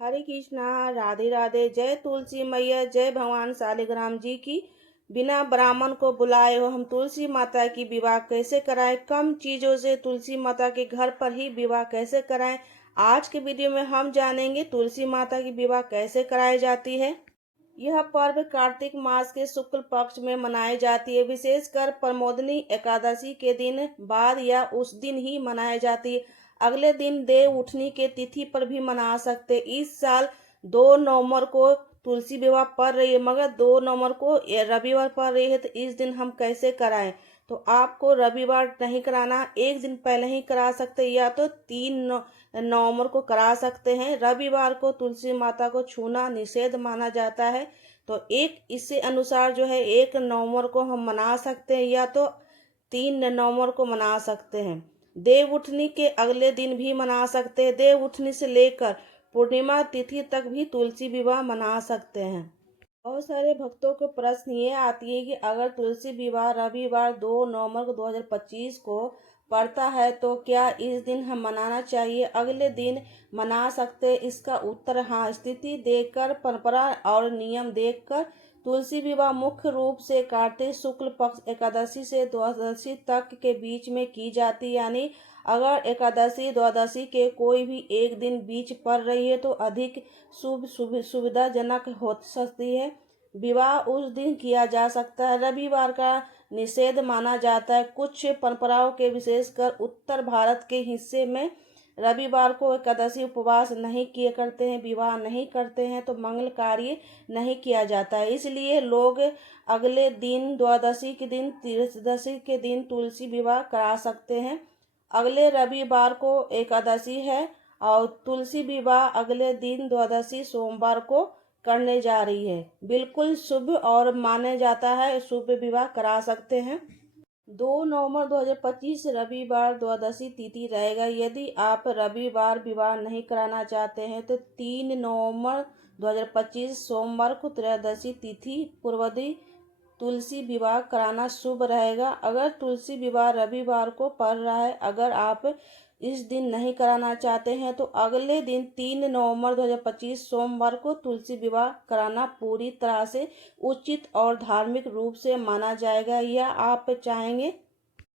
हरे कृष्णा, राधे राधे। जय तुलसी मैया, जय भगवान शालिग्राम जी की। बिना ब्राह्मण को बुलाए हो हम तुलसी माता की विवाह कैसे कराएं? कम चीजों से तुलसी माता के घर पर ही विवाह कैसे कराएं? आज के वीडियो में हम जानेंगे तुलसी माता की विवाह कैसे कराई जाती है। यह पर्व कार्तिक मास के शुक्ल पक्ष में मनाई जाती है। विशेषकर प्रमोदनी एकादशी के दिन बाद या उस दिन ही मनाई जाती है। अगले दिन देव उठनी के तिथि पर भी मना सकते। इस साल 2 नवंबर को तुलसी विवाह पड़ रही है, मगर 2 नवंबर को रविवार पड़ रही है, तो इस दिन हम कैसे कराएं? तो आपको रविवार नहीं कराना, एक दिन पहले ही करा सकते, या तो 3 नवंबर को करा सकते हैं। रविवार को तुलसी माता को छूना निषेध माना जाता है, तो एक इससे अनुसार जो है 1 नवंबर को हम मना सकते हैं, या तो 3 नवंबर को मना सकते हैं। देव उठनी के अगले दिन भी मना सकते हैं। देव उठनी से लेकर पूर्णिमा तिथि तक भी तुलसी विवाह मना सकते हैं। बहुत सारे भक्तों को प्रश्न ये आती है कि अगर तुलसी विवाह रविवार 2 नवंबर 2025 को पड़ता है तो क्या इस दिन हम मनाना चाहिए, अगले दिन मना सकते? इसका उत्तर हाँ। स्थिति देखकर, परंपरा और नियम देखकर तुलसी विवाह मुख्य रूप से कार्तिक शुक्ल पक्ष एकादशी से द्वादशी तक के बीच में की जाती, यानी अगर एकादशी द्वादशी के कोई भी एक दिन बीच पड़ रही है तो अधिक सुविधाजनक हो सकती है। विवाह उस दिन किया जा सकता है। रविवार का निषेध माना जाता है। कुछ परंपराओं के, विशेषकर उत्तर भारत के हिस्से में, रविवार को एकादशी उपवास नहीं किए करते हैं, विवाह नहीं करते हैं, तो मंगल कार्य नहीं किया जाता है। इसलिए लोग अगले दिन द्वादशी के दिन, त्रयोदशी के दिन तुलसी विवाह करा सकते हैं। अगले रविवार को एकादशी है और तुलसी विवाह अगले दिन द्वादशी सोमवार को करने जा रही है। बिल्कुल शुभ और माने जाता है, शुभ विवाह करा सकते हैं। 2 नवंबर 2025 रविवार द्वादशी तिथि रहेगा। यदि आप रविवार विवाह नहीं कराना चाहते हैं तो 3 नवंबर 2025 सोमवार को त्रयोदशी तिथि पूर्वदी तुलसी विवाह कराना शुभ रहेगा। अगर तुलसी विवाह रविवार को पड़ रहा है, अगर आप इस दिन नहीं कराना चाहते हैं तो अगले दिन 3 नवंबर 2025 सोमवार को तुलसी विवाह कराना पूरी तरह से उचित और धार्मिक रूप से माना जाएगा। या आप चाहेंगे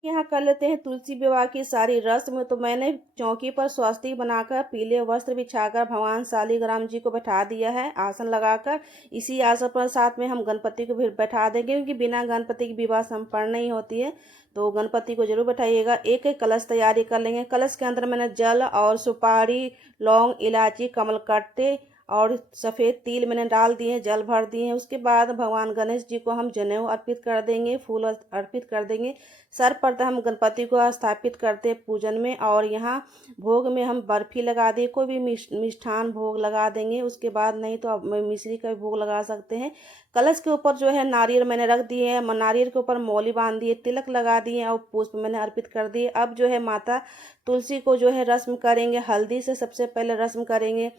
यहाँ कर लेते हैं तुलसी विवाह की सारी रस्म। तो मैंने चौकी पर स्वस्तिक बनाकर पीले वस्त्र बिछाकर भगवान शालिग्राम जी को बैठा दिया है आसन लगाकर। इसी आसन पर साथ में हम गणपति को भी बैठा देंगे, क्योंकि बिना गणपति की विवाह संपन्न नहीं होती है, तो गणपति को जरूर बैठाइएगा। एक एक कलश तैयारी कर लेंगे। कलश के अंदर मैंने जल और सुपारी, लौंग, इलायची, कमलकट्टे और सफ़ेद तिल मैंने डाल दिए, जल भर दिए हैं। उसके बाद भगवान गणेश जी को हम जनेऊ अर्पित कर देंगे, फूल अर्पित कर देंगे। सर्वप्रथम हम गणपति को स्थापित करते हैं पूजन में, और यहाँ भोग में हम बर्फी लगा दें, कोई भी मिष्ठान भोग लगा देंगे। उसके बाद नहीं तो आप मिश्री का भी भोग लगा सकते हैं। कलश के ऊपर जो है नारियल मैंने रख दिए हैं, नारियल के ऊपर मौली बांध दिए, तिलक लगा दिए और पुष्प मैंने अर्पित कर दिए। अब जो है माता तुलसी को जो है रस्म करेंगे, हल्दी से सबसे पहले रस्म करेंगे।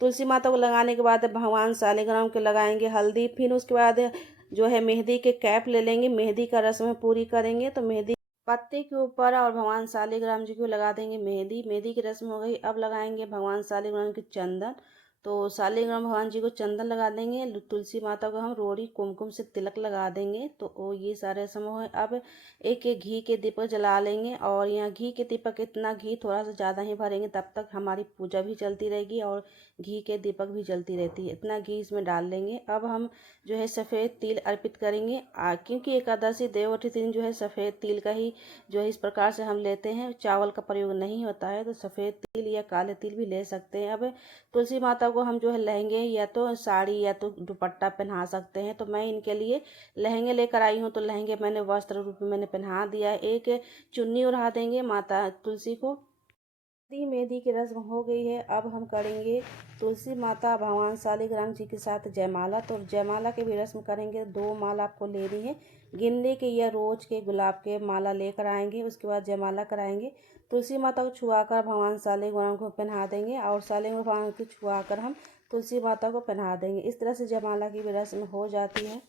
तुलसी माता को लगाने के बाद भगवान शालिग्राम के लगाएंगे हल्दी। फिर उसके बाद जो है मेहंदी के कैप ले लेंगे, मेहंदी का रस्म पूरी करेंगे। तो मेहंदी पत्ते के ऊपर और भगवान शालिग्राम जी को लगा देंगे मेहंदी। मेहंदी की रस्म हो गई। अब लगाएंगे भगवान शालिग्राम की चंदन। तो शालिग्राम भगवान जी को चंदन लगा देंगे। तुलसी माता को हम रोड़ी कुमकुम से तिलक लगा देंगे। तो वो ये सारे रस्म हो गए। अब एक एक घी के दीपक जला लेंगे, और यहाँ घी के दीपक, इतना घी थोड़ा सा ज़्यादा ही भरेंगे, तब तक हमारी पूजा भी चलती रहेगी और घी के दीपक भी जलती रहती है। इतना घी इसमें डाल लेंगे। अब हम जो है सफ़ेद तिल अर्पित करेंगे, क्योंकि एकादशी देवउठनी दिन जो है सफ़ेद तिल का ही जो है इस प्रकार से हम लेते हैं, चावल का प्रयोग नहीं होता है, तो सफ़ेद तिल या काले तिल भी ले सकते हैं। अब तुलसी माता को हम जो है लहंगे या तो साड़ी या तो दुपट्टा पहना सकते हैं। तो मैं इनके लिए लहंगे लेकर आई हूँ, तो लहंगे मैंने वस्त्र रूप में मैंने पहना दिया है। एक चुन्नी ओढ़ा देंगे माता तुलसी को। मेहंदी की रस्म हो गई है। अब हम करेंगे तुलसी माता भगवान शालिग्राम जी के साथ जयमाला। तो जयमाला के भी रस्म करेंगे। 2 माला आपको लेनी है, गेंदे के या रोज के, गुलाब के माला लेकर आएंगे। उसके बाद जयमाला कराएंगे। तुलसी माता को छुआकर भगवान शालिग्राम को पहना देंगे, और शालिग्राम भगवान को छुआकर हम तुलसी माता को पहना देंगे। इस तरह से जयमाला की भी रस्म हो जाती है।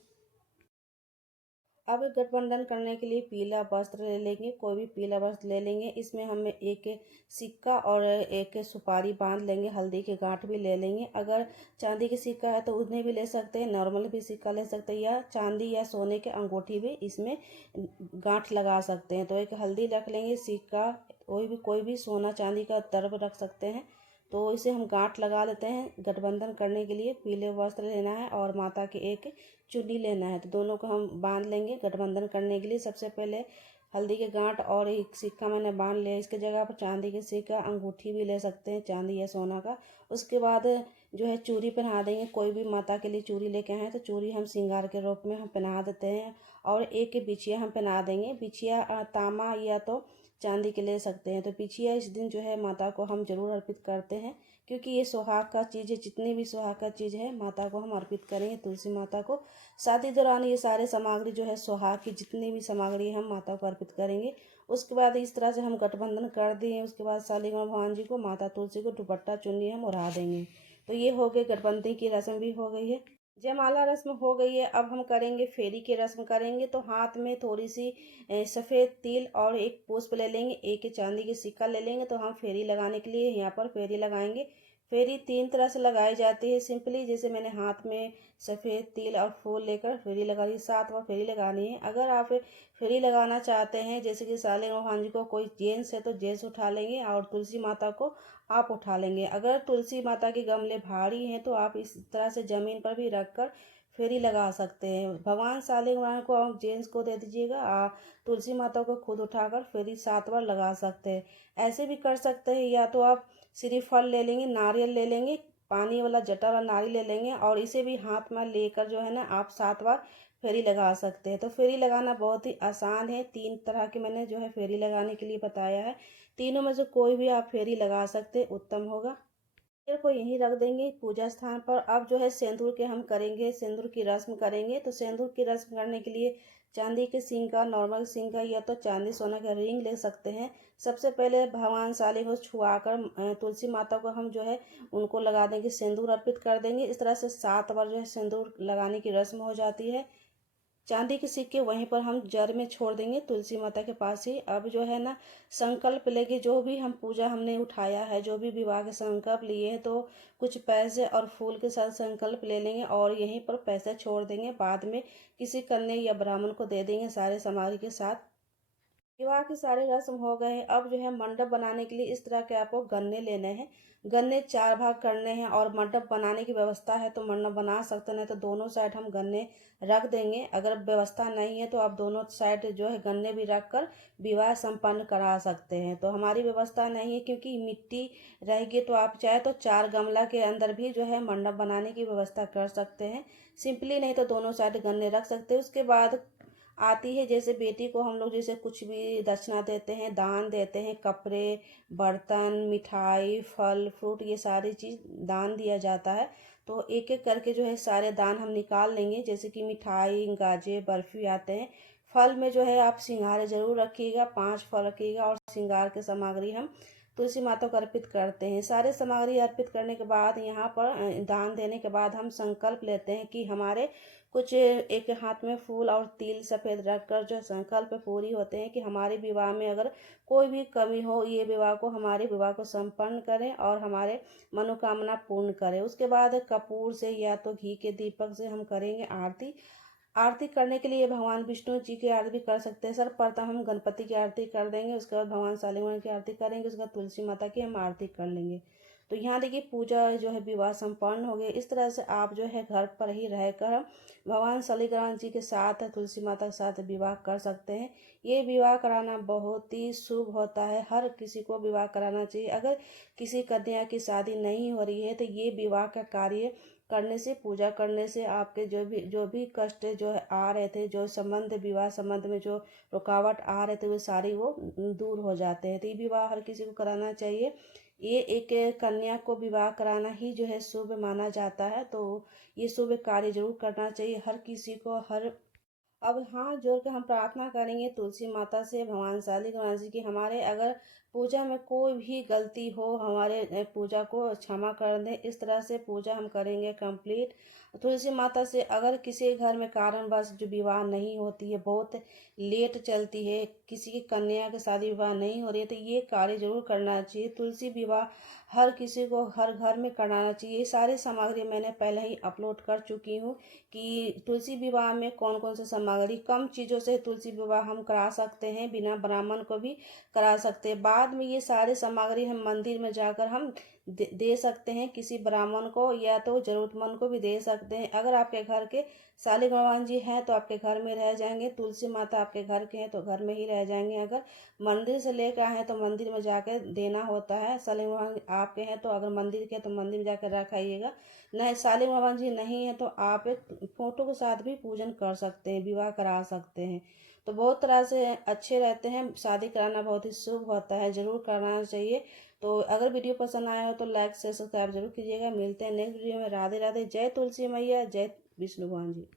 अब गठबंधन करने के लिए पीला वस्त्र ले लेंगे, कोई भी पीला वस्त्र ले लेंगे। इसमें हमें एक सिक्का और एक सुपारी बांध लेंगे, हल्दी के गांठ भी ले लेंगे। अगर चांदी की सिक्का है तो उन्हें भी ले सकते हैं, नॉर्मल भी सिक्का ले सकते हैं, या चांदी या सोने के अंगूठी भी इसमें गांठ लगा सकते हैं। तो एक हल्दी रख लेंगे, सिक्का, कोई भी सोना चांदी का द्रव्य रख सकते हैं। तो इसे हम गांठ लगा लेते हैं। गठबंधन करने के लिए पीले वस्त्र लेना है और माता के एक चुन्नी लेना है, तो दोनों को हम बांध लेंगे। गठबंधन करने के लिए सबसे पहले हल्दी के गांठ और एक सिक्का मैंने बांध लिया, इसके जगह पर चांदी के सिक्का, अंगूठी भी ले सकते हैं चांदी या सोना का। उसके बाद जो है चूड़ी पहना देंगे, कोई भी माता के लिए चूड़ी लेके आए तो चूड़ी हम श्रृंगार के रूप में हम पहना देते हैं। और एक बिछिया हम पहना देंगे, बिछिया तांबा या तो चांदी के ले सकते हैं। तो बिछिया इस दिन जो है माता को हम जरूर अर्पित करते हैं, क्योंकि ये सुहाग का चीज़ है। जितनी भी सुहाग का चीज़ है माता को हम अर्पित करेंगे, तुलसी माता को। शादी दौरान ये सारे सामग्री जो है सुहाग की जितनी भी सामग्री हम माता को अर्पित करेंगे। उसके बाद इस तरह से हम गठबंधन कर दिए। उसके बाद शालीग्राम भगवान जी को, माता तुलसी को दुपट्टा चुन्नी हम ओढ़ा देंगे। तो ये हो गई, गठबंधन की रस्म भी हो गई है। जयमाला रस्म हो गई है। अब हम करेंगे फेरी की रस्म करेंगे। तो हाथ में थोड़ी सी सफ़ेद तिल और एक पुष्प ले लेंगे, एक चांदी की सिक्का ले लेंगे। तो हम फेरी लगाने के लिए यहाँ पर फेरी लगाएंगे। फेरी 3 तरह से लगाई जाती है सिंपली, जैसे मैंने हाथ में सफ़ेद तिल और फूल लेकर फेरी लगा ली। 7 बार फेरी लगानी है। अगर आप फेरी लगाना चाहते हैं, जैसे कि शालीग्राम भगवान जी को कोई जेंट्स है तो जेंट्स उठा लेंगे और तुलसी माता को आप उठा लेंगे। अगर तुलसी माता के गमले भारी हैं तो आप इस तरह से ज़मीन पर भी रख कर फेरी लगा सकते हैं। भगवान शालीग्राम को आप जेंट्स को दे दीजिएगा, आप तुलसी माता को खुद उठाकर फेरी 7 बार लगा सकते हैं। ऐसे भी कर सकते हैं, या तो आप श्रीफल ले लेंगे, नारियल ले लेंगे, पानी वाला जटा वाला नारियल ले लेंगे और इसे भी हाथ में लेकर जो है ना आप 7 बार फेरी लगा सकते हैं। तो फेरी लगाना बहुत ही आसान है। 3 तरह की मैंने जो है फेरी लगाने के लिए बताया है। तीनों में से कोई भी आप फेरी लगा सकते, उत्तम होगा। सिर को यहीं रख देंगे पूजा स्थान पर। अब जो है सिंदूर के हम करेंगे, सिंदूर की रस्म करेंगे। तो सिंदूर की रस्म करने के लिए चांदी के सिंह का, नॉर्मल सिंह का, या तो चांदी सोना का रिंग ले सकते हैं। सबसे पहले भगवान शाली को छुआकर तुलसी माता को हम जो है उनको लगा देंगे, सिंदूर अर्पित कर देंगे। इस तरह से 7 बार जो है सिंदूर लगाने की रस्म हो जाती है। चांदी के सिक्के वहीं पर हम जर में छोड़ देंगे तुलसी माता के पास ही। अब जो है ना संकल्प लेके, जो भी हम पूजा हमने उठाया है, जो भी विवाह के संकल्प लिए हैं, तो कुछ पैसे और फूल के साथ संकल्प ले लेंगे और यहीं पर पैसे छोड़ देंगे। बाद में किसी कन्या या ब्राह्मण को दे देंगे सारे सामग्री के साथ। विवाह के सारे रस्म हो गए हैं। अब जो है मंडप बनाने के लिए इस तरह के आपको गन्ने लेने हैं। गन्ने 4 भाग करने हैं और मंडप बनाने की व्यवस्था है तो मंडप बना सकते, नहीं तो दोनों साइड हम गन्ने रख देंगे। अगर व्यवस्था नहीं है तो आप दोनों साइड जो है गन्ने भी रख कर विवाह संपन्न करा सकते हैं। तो हमारी व्यवस्था नहीं है, क्योंकि मिट्टी रहेगी, तो आप चाहे तो 4 गमला के अंदर भी जो है मंडप बनाने की व्यवस्था कर सकते हैं सिंपली, नहीं तो दोनों साइड गन्ने रख सकते हैं। उसके बाद आती है, जैसे बेटी को हम लोग जैसे कुछ भी दक्षिणा देते हैं, दान देते हैं, कपड़े, बर्तन, मिठाई, फल फ्रूट, ये सारी चीज़ दान दिया जाता है। तो एक एक करके जो है सारे दान हम निकाल लेंगे। जैसे कि मिठाई, गाजे, बर्फी आते हैं। फल में जो है आप सिंघारे जरूर रखिएगा, 5 फल रखिएगा। और श्रृंगार के सामग्री हम तुलसी माता को अर्पित करते हैं। सारे सामग्री अर्पित करने के बाद, यहाँ पर दान देने के बाद हम संकल्प लेते हैं कि हमारे कुछ एक हाथ में फूल और तिल सफ़ेद रखकर जो संकल्प पूरी होते हैं कि हमारे विवाह में अगर कोई भी कमी हो, ये विवाह को, हमारे विवाह को संपन्न करें और हमारे मनोकामना पूर्ण करें। उसके बाद कपूर से या तो घी के दीपक से हम करेंगे आरती। आरती करने के लिए भगवान विष्णु जी की आरती भी कर सकते हैं। सर्वप्रथम हम गणपति की आरती कर देंगे, उसके बाद भगवान शालीग्राम की आरती करेंगे, उसके बाद तुलसी माता की हम आरती कर लेंगे। तो यहाँ देखिए पूजा जो है विवाह संपन्न हो गई। इस तरह से आप जो है घर पर ही रहकर भगवान शालीग्राम जी के साथ, तुलसी माता के साथ विवाह कर सकते हैं। ये विवाह कराना बहुत ही शुभ होता है, हर किसी को विवाह कराना चाहिए। अगर किसी कन्या की शादी नहीं हो रही है तो ये विवाह का कार्य करने से, पूजा करने से आपके जो भी कष्ट जो है आ रहे थे, जो संबंध, विवाह संबंध में जो रुकावट आ रहे थे, वो सारी वो दूर हो जाते हैं। तो ये विवाह हर किसी को कराना चाहिए। ये एक कन्या को विवाह कराना ही जो है शुभ माना जाता है। तो ये शुभ कार्य जरूर करना चाहिए हर किसी को। हर अब हाथ जोड़ के हम प्रार्थना करेंगे तुलसी माता से, भगवान शालिग्राम जी की हमारे अगर पूजा में कोई भी गलती हो हमारे पूजा को क्षमा कर दें। इस तरह से पूजा हम करेंगे कंप्लीट। तुलसी माता से अगर किसी के घर में कारणवश जो विवाह नहीं होती है, बहुत लेट चलती है, किसी की कन्या की शादी विवाह नहीं हो रही है, तो ये कार्य जरूर करना चाहिए। तुलसी विवाह हर किसी को हर घर में कराना चाहिए। ये सारी सामग्री मैंने पहले ही अपलोड कर चुकी हूँ कि तुलसी विवाह में कौन कौन सी सामग्री, कम चीज़ों से तुलसी विवाह हम करा सकते हैं, बिना ब्राह्मण को भी करा सकते हैं। बाद में ये सारे सामग्री हम मंदिर में जाकर हम दे सकते हैं, किसी ब्राह्मण को या तो जरूरतमंद को भी दे सकते हैं। अगर आपके घर के शालिग्राम जी हैं तो आपके घर में रह जाएंगे, तुलसी माता आपके घर के हैं तो घर में ही रह जाएंगे। अगर मंदिर से लेकर आए हैं तो मंदिर में जाकर देना होता है। शालिग्राम आपके हैं तो अगर मंदिर के तो मंदिर में जाकर रखाइएगा। नहीं, शालिग्राम जी नहीं है तो आप एक फोटो के साथ भी पूजन कर सकते हैं, विवाह करा सकते हैं। तो बहुत तरह से अच्छे रहते हैं। शादी कराना बहुत ही शुभ होता है, जरूर करना चाहिए। तो अगर वीडियो पसंद आया हो तो लाइक शेयर सब्सक्राइब जरूर कीजिएगा। मिलते हैं नेक्स्ट वीडियो में। राधे राधे। जय तुलसी मैया, जय विष्णु भगवान जी।